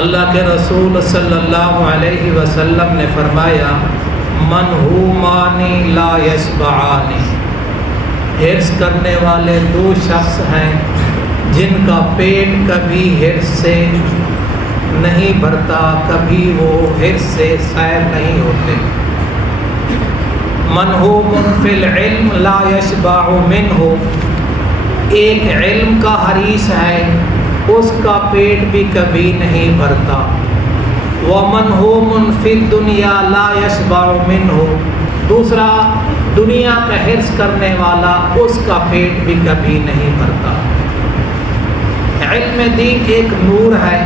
اللہ کے رسول صلی اللہ علیہ وسلم نے فرمایا منہومانی لا یشبعانی، حرص کرنے والے دو شخص ہیں جن کا پیٹ کبھی حرص سے نہیں بھرتا، کبھی وہ حرص سے سیر نہیں ہوتے۔ منہوم فی العلم لا یشبع منہ، ایک علم کا حریص ہے اس کا پیٹ بھی کبھی نہیں بھرتا۔ ومنہوم فی الدنیا لا یشبع منہ، دوسرا دنیا کا حرص کرنے والا اس کا پیٹ بھی کبھی نہیں بھرتا۔ علم دین ایک نور ہے،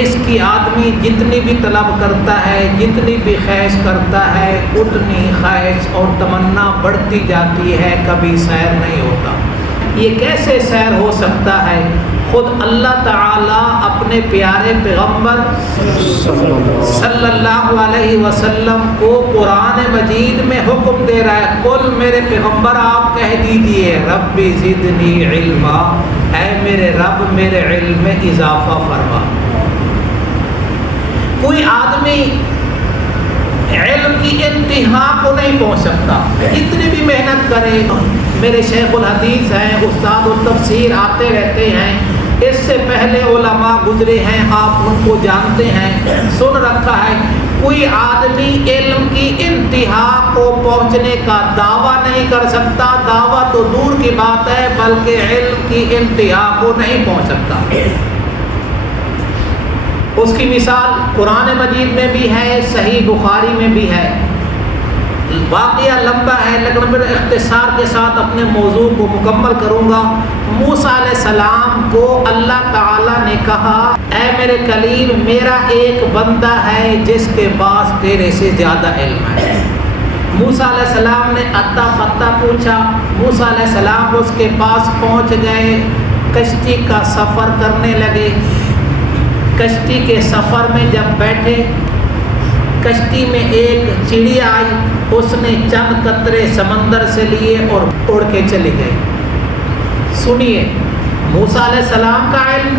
اس کی آدمی جتنی بھی طلب کرتا ہے، جتنی بھی خواہش کرتا ہے، اتنی خواہش اور تمنا بڑھتی جاتی ہے، کبھی سیر نہیں ہوتا۔ یہ کیسے سیر ہو سکتا ہے؟ خود اللہ تعالیٰ اپنے پیارے پیغمبر صلی اللہ علیہ وسلم کو قرآن مجید میں حکم دے رہا ہے، قل میرے پیغمبر آپ کہہ دیجئے ربی زدنی علما، اے میرے رب میرے علم میں اضافہ فرما۔ کوئی آدمی علم کی انتہا کو نہیں پہنچ سکتا، اتنی بھی محنت کرے۔ میرے شیخ الحدیث ہیں، استاد التفسیر آتے رہتے ہیں، اس سے پہلے علماء گزرے ہیں، آپ ان کو جانتے ہیں، سن رکھا ہے۔ کوئی آدمی علم کی انتہا کو پہنچنے کا دعویٰ نہیں کر سکتا، دعویٰ تو دور کی بات ہے، بلکہ علم کی انتہا کو نہیں پہنچ سکتا۔ اس کی مثال قرآن مجید میں بھی ہے، صحیح بخاری میں بھی ہے۔ واقعہ لمبا ہے لیکن میں اختصار کے ساتھ اپنے موضوع کو مکمل کروں گا۔ موسیٰ علیہ السلام کو اللہ تعالیٰ نے کہا اے میرے کلیم میرا ایک بندہ ہے جس کے پاس تیرے سے زیادہ علم ہے۔ موسیٰ علیہ السلام نے اتا پتا پوچھا، موسیٰ علیہ السلام اس کے پاس پہنچ گئے، کشتی کا سفر کرنے لگے۔ کشتی کے سفر میں جب بیٹھے، کشتی میں ایک چڑیا آئی، اس نے چند قطرے سمندر سے لیے اور اڑ کے چلی گئی۔ سنیے موسیٰ علیہ السلام کا علم،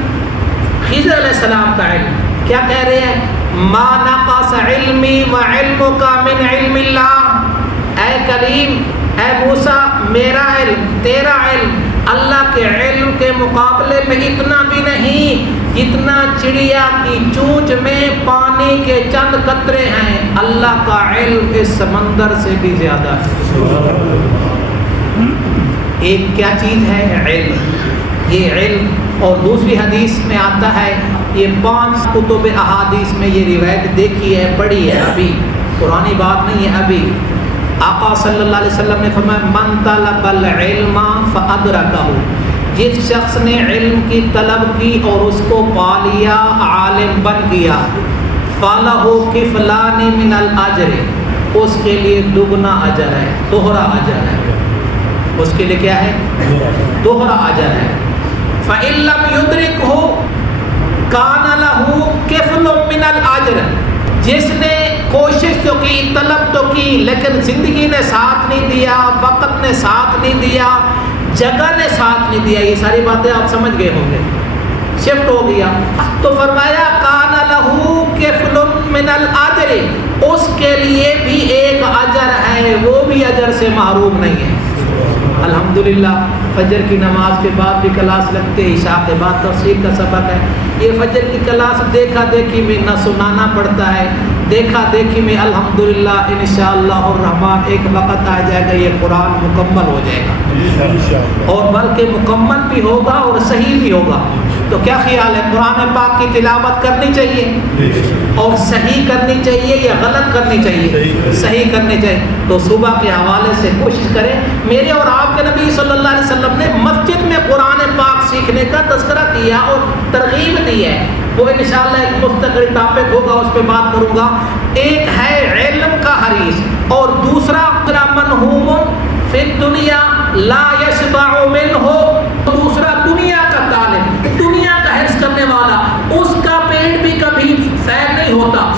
خضر علیہ السلام کا علم کیا کہہ رہے ہیں؟ ما نقص علمی و علمک من علم اللہ، اے کلیم اے موسیٰ میرا علم تیرا علم اللہ کے علم کے مقابلے میں اتنا بھی نہیں جتنا چڑیا کی چونچ میں پانی کے چند قطرے ہیں، اللہ کا علم اس سمندر سے بھی زیادہ ہے۔ ایک کیا چیز ہے؟ علم، یہ علم۔ اور دوسری حدیث میں آتا ہے، یہ 5 کتب احادیث میں یہ روایت دیکھی ہے، پڑھی ہے، ابھی پرانی بات نہیں ہے، ابھی آقا صلی اللہ علیہ وسلم نے فرمایا من طلب العلم فادرکہ، جس شخص نے علم کی طلب کی اور اس کو پا لیا، عالم بن گیا، فلہ کفلان من الاجر، اس کے لیے دگنا اجر ہے، دوہرا اجر ہے، اس کے لیے کیا ہے؟ دوہرا اجر ہے۔ فإن لم يدرکہ کان لہ کفل من الاجر، جس نے کوشش تو کی، طلب تو کی، لیکن زندگی نے ساتھ نہیں دیا، وقت نے ساتھ نہیں دیا، جگہ نے ساتھ نہیں دیا، یہ ساری باتیں آپ سمجھ گئے ہوں گے، شفٹ ہو گیا، تو فرمایا کان لہ کفل من الاجر، اس کے لیے بھی ایک اجر ہے، وہ بھی اجر سے محروم نہیں ہے۔ الحمدللہ فجر کی نماز کے بعد بھی کلاس لگتے، عشاء کے بعد تفسیر کا سبق ہے۔ یہ فجر کی کلاس دیکھا دیکھی میں نہ سنانا پڑتا ہے، دیکھا دیکھی میں الحمدللہ انشاءاللہ الرحمن ایک وقت آ جائے گا یہ قرآن مکمل ہو جائے گا، اور بلکہ مکمل بھی ہوگا اور صحیح بھی ہوگا۔ تو کیا خیال ہے، قرآن پاک کی تلاوت کرنی چاہیے اور صحیح کرنی چاہیے یا غلط کرنی چاہیے؟ صحیح کرنی چاہیے۔ تو صبح کے حوالے سے کوشش کریں، میرے اور آپ کے نبی صلی اللہ علیہ وسلم نے مسجد میں قرآن پاک سیکھنے کا تذکرہ کیا اور ترغیب دی ہے، وہ انشاءاللہ ایک مستقل ٹاپک ہوگا، اس پہ بات کروں گا۔ ایک ہے علم کا حریص اور دوسرا منہوم فی الدنیا لا یشبع منہ، دوسرا دنیا کا طالب، دنیا کا حرص کرنے والا، اس کا پیٹ بھی کبھی سیر نہیں ہوتا۔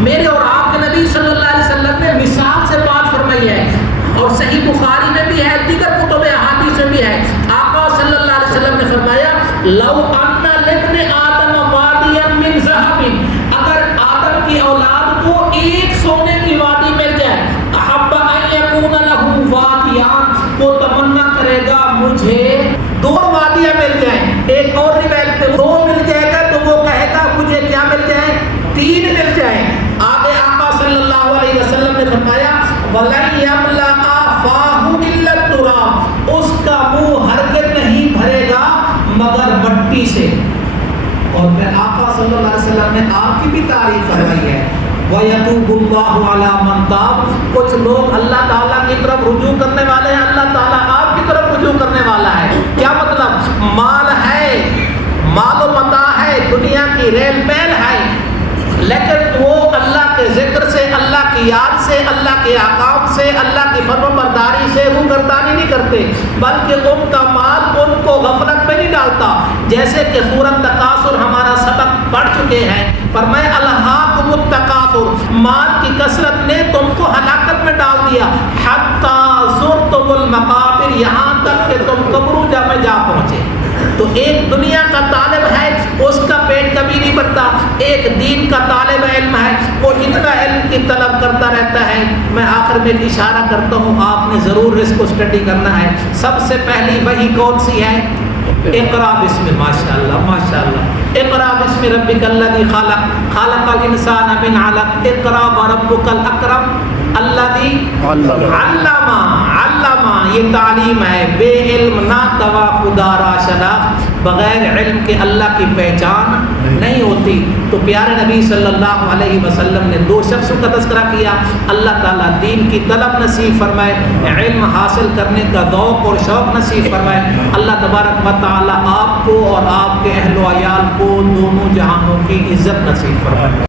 میرے اور آپ کے نبی صلی اللہ علیہ وسلم نے مثال سے بات فرمائی ہے، اور صحیح بخاری میں بھی ہے، دیگر کتب احادیث میں بھی ہے۔ آقا صلی اللہ علیہ وسلم نے فرمایا لو ان لابن آدم اور پھر آقا صلی اللہ علیہ وسلم نے آپ کی بھی تعریف فرمائی ہے وَيَتُوبُ اللَّهُ عَلَى مَن تَابَ. کچھ لوگ اللہ تعالیٰ کی طرف رجوع کرنے والے ہیں, اللہ تعالیٰ آپ کی طرف رجوع کرنے والا ہے. کیا مطلب؟ مال ہے, مال و متاع ہے, دنیا کی ریل پیل ہے, لیکن وہ اللہ کے ذکر سے, اللہ کی یاد سے, اللہ کے احکام سے, اللہ کی فرم برداری سے روگردانی نہیں کرتے, بلکہ ان کا مال ان کو غفلت میں نہیں ڈالتا. جیسے کہ سورۃ تکاثر ہمارا سبق پڑھ چکے ہیں, فرمائے الہاکم التکاثر, مال کی کثرت نے تم کو ہلاکت میں ڈال دیا, حتی زرتم المقابر, یہاں تک کہ تم قبروں میں جا پہنچے. تو ایک دنیا کا طالب ہے, اس کا پیٹ کبھی نہیں بھرتا. ایک دین کا طالب علم ہے, وہ اتنا علم کی طلب کرتا رہتا ہے. میں آخر میں اشارہ کرتا ہوں, آپ نے ضرور اس کو اسٹڈی کرنا ہے. سب سے پہلی وحی کون سی ہے؟ اقرا بسم, ماشاءاللہ ماشاءاللہ, اقرا بسم ربک الذی خلق, خلق الانسان من علق, اقرا وربک الاکرم الذی علم. یہ تعلیم ہے, بے علم نہ توا خدا را شناخت, بغیر علم کے اللہ کی پہچان نہیں ہوتی. تو پیارے نبی صلی اللہ علیہ وسلم نے دو شخصوں کا تذکرہ کیا. اللہ تعالیٰ دین کی طلب نصیب فرمائے, علم حاصل کرنے کا ذوق اور شوق نصیب فرمائے. اللہ تبارک و تعالیٰ آپ کو اور آپ کے اہل و عیال کو دونوں جہانوں کی عزت نصیب فرمائے.